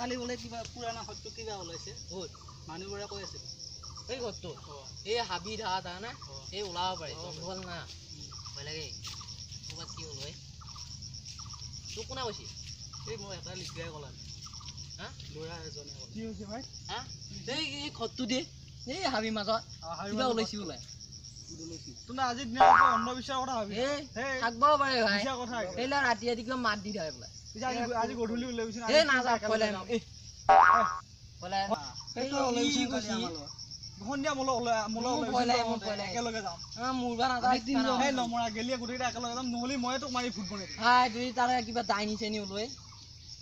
কালি বোলে কিবা পুৰণা সত্য কিবা ওলাইছে বহুত মানুহবোৰে কৈ আছে এই সত্য এই হাবি ধা না এই ওলাব পাৰে জংঘল না ভয় লাগে ক'ৰবাত কি হ'ল হয় তোক কোনে কৈছে এই মই এটা লিখিয়াই ক'লাম হা ল'ৰা এজনে ক'লে কি হৈছে ভাই হা এই সত্য দে এই হাবি মাজত কিবা ওলাইছে ওলাই তোনা আজি দিনা অন্ধবিশ্বাসৰ কথা ভাবি থাকব পাৰে ভাই সেইলা ৰাতি ৰাতি কিবা মাত দি থাকে বোলে আজি গধূলি ওলাইছিল এই নাযাওঁ কলে সেইটো ওলাইছিল কালি আমাৰ সন্ধিয়া একেলগে যাম মুৰবা নাযাওঁ সেই নমৰা গেলিয়ে গোটেইটা একেলগে যাম নহ'লে মই তোক মাৰি ফুট বনাই দিম হাই তুই তাৰে কিবা দাইনি চেনি ওলাই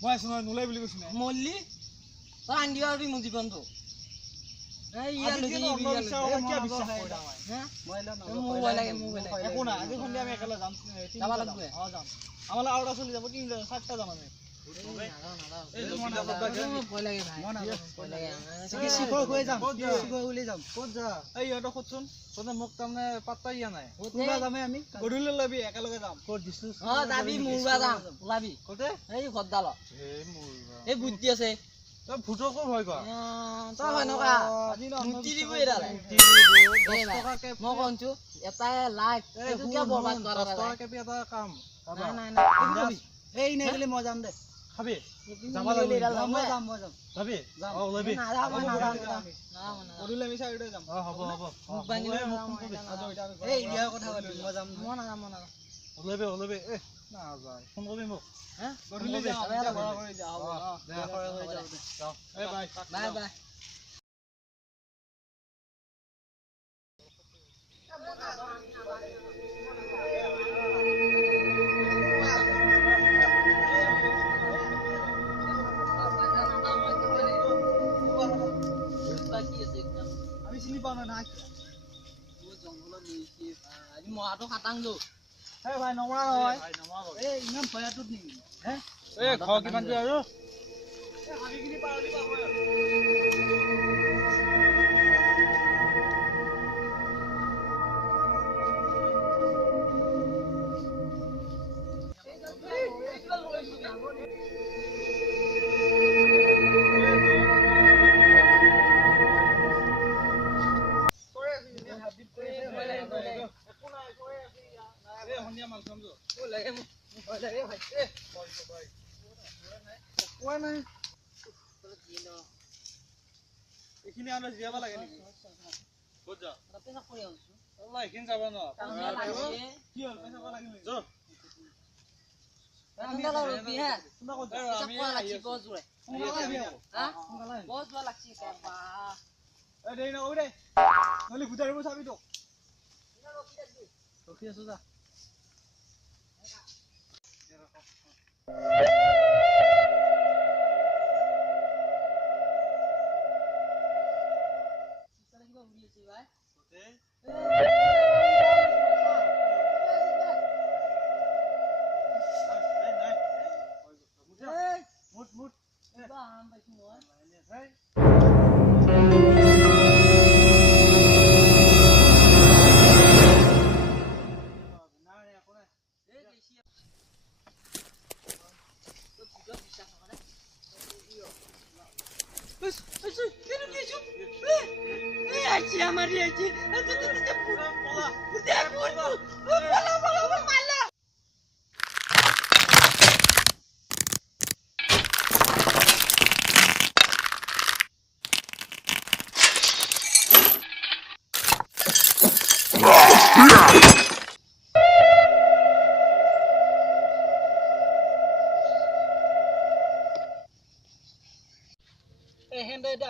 মই আছো নহয় নোলাই বুলি কৈছো নাই মল্লি তই আনি দিবা আৰু মোৰ জীৱনটো আমালৈ আৰু এটা চলি যাব কি 7টা যাম আমি মোক তাৰমানে পাত্তা দিয়া নাই আমি গধূলি ওলাবি একেলগে যাম ক'ত দিছো যাবি মুৰবা যাম ওলাবি ক'তে এই ঘৰডাল এই বুদ্ধি আছে তই ভূতকো ভয় কৰ তই হয় নকা মুটি দিব এডাল মই কনছো এটাই লাইক এইটো কিয় বৰবাদ কৰা যায় এটা কাম নাই এই নেগলি মই যাম দে খাবি যাব লাগিব মই যাম যাবি ওলাবি গধূলি আমি চাৰিটা যাম হ'ব এই ইয়াৰ কথা পাতিম মই যাম মই নাযাম ওলাবি নাযায় ফোন কৰিবি মোক গধূলি যাম বাই বাই আমি চিনি পাওঁ না মহাটো খাটাং লো হে ভাই নমৰা নহয় এই ইমান ভয়াটোত নেকি হে এই ঘৰ কিমান দূৰ আৰু এই হাবিখিনি পাৰ দিবা হয় এইখিনি আমৰা জিয়াব লাগে নেকি ক'ত যা পেছা কৰি আছো আল্লাহ এইখিনি যাব ন কি হল পেছা কৰা লাগিল যো আমি ৰবি হে তোমৰা ক'ত আমি লাগছি বস জুৰে হা বস জুৱা লাগছি বাবা এ দেই না ওই দে নলি ভুতাৰিব চাবি তো ৰখি আছো যা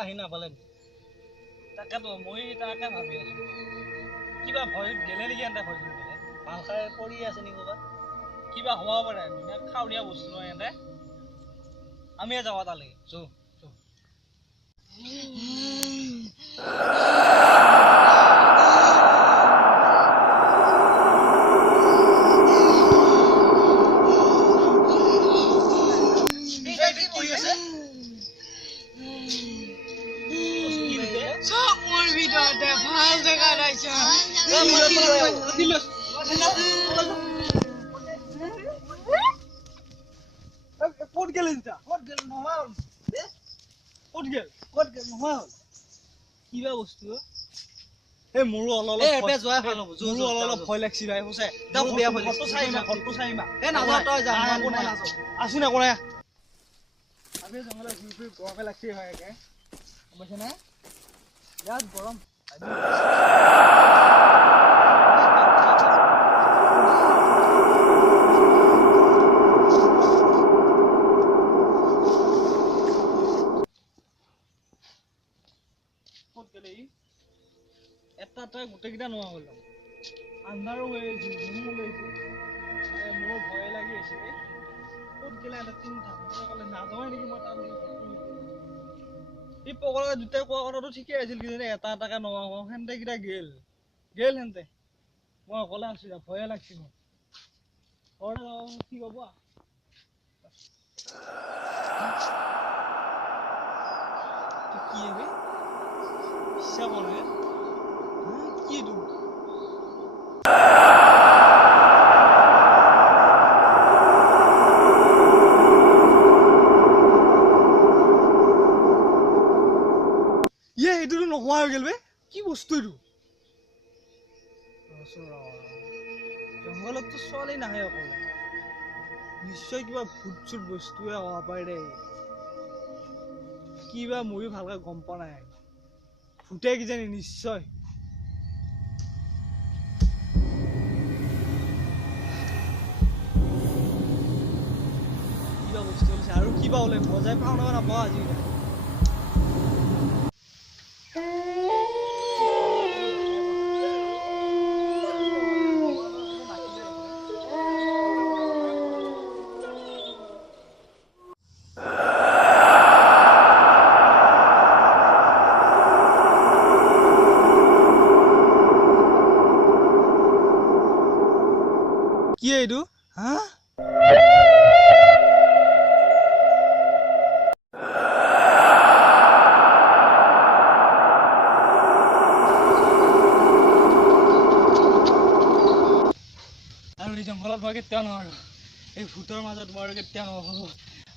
আহি নাপালে তাকেতো মই তাকে ভাবি আছো কিবা ভয় গেলে নেকি এনে ভয় কৰি পেলাই ভাল খাই পৰি আছে নেকি ক'ৰবাত কিবা হ'ব পাৰে খাওঁৰীয়া বস্তু নহয় এনে আমিয়ে যাওঁ তালৈকে চো What ক'ত গেল নোহোৱা হ'ল কিবা বস্তু এই মোৰো অলপ এবে যোৱাই ভাল হ'ব মোৰো অলপ ভয় লাগছি ভাই সঁচাই তাকো বেয়া ভয় ফটো চাই মা এ নাযাওঁ তই যা মই নাযাওঁ আছো না কৰা আমি জংঘলত ঘূৰি ফুৰি গৰমে লাগছি হয় একে বুজিছে না বিৰাট গৰম এটা গোটেইকেইটা নোহোৱা হ'ল আন্ধাৰো হৈ আহিছিল ঘুমো ওলাইছে মোৰ ভয় লাগি আছে ক'ত গেলে এটা চিন্তা ক'লে নাযাওঁৱে নেকি মই তাৰ এই পগলা দুটাই কোৱা কথাটো ঠিকেই আছিল কিজানি এটা এটাকে নোহোৱা হওঁ সেন্তে কেইটা গেল সেন্তে মই অকলে আছো ভয়ে লাগছি মোৰ ঘৰতে যাব কি ক'ব কি হে ইচ্ছা বনে কি এইটো এইটোতো নোহোৱা হৈ গেল বে কি বস্তু এইটো জংঘলততো ছোৱালী নাহে অকলে নিশ্চয় কিবা ভূত চুত বস্তুৱে হ'ব পাৰে দেই কিবা ময়ো ভালকে গম পোৱা নাই ভূতে কিজানি নিশ্চয় কিবা বস্তু ওলাইছে আৰু কিবা ওলাই বজাই পাওঁ নাপাওঁ আজি কি এইটো হা আৰু এই জংঘলত মই কেতিয়াও নোৱাৰো এই ভূতৰ মাজত মই কেতিয়াও নহ'ব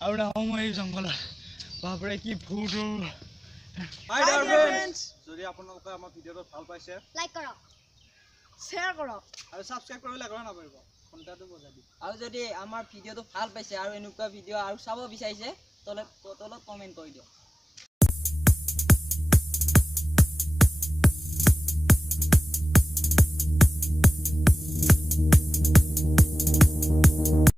আৰু নাহোঁ মই এই জংঘলত বাপৰে কি ভূত যদি আপোনালোকে আমাৰ ভিডিঅ'টো ভাল পাইছে লাইক কৰক শ্বেয়াৰ কৰক আৰু ছাবস্ক্ৰাইব কৰিবলৈ একেবাৰে নাপাহৰিব ঘণ্টাটো বজাই দিব আৰু যদি আমাৰ ভিডিঅ'টো ভাল পাইছে আৰু এনেকুৱা ভিডিঅ' আৰু চাব বিচাৰিছে তলত কমেণ্ট কৰি দিয়ক